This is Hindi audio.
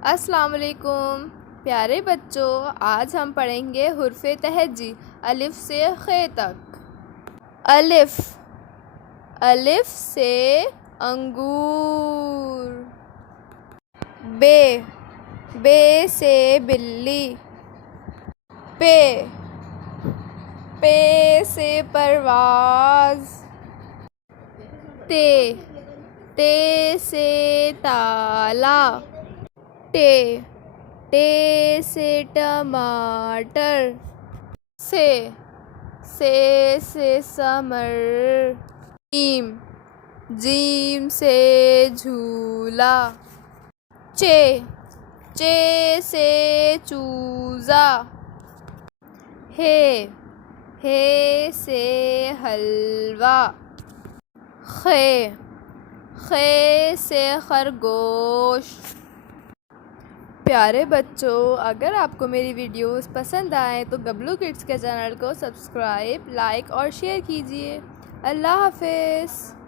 अस्सलाम वालेकुम प्यारे बच्चों, आज हम पढ़ेंगे हुर्फ़े तहज्जी अलिफ से खे तक। अलिफ, अलिफ से अंगूर। बे, बे से बिल्ली। पे, पे से परवाज़। ते, ते से ताला। टे, टे से टमाटर। से से समर। जीम, जीम से झूला। चे, चे से चूज़ा। हे से हलवा। खे, खे से खरगोश। प्यारे बच्चों, अगर आपको मेरी वीडियोस पसंद आए तो गबलू किड्स के चैनल को सब्सक्राइब, लाइक और शेयर कीजिए। अल्लाह हाफ़िज़।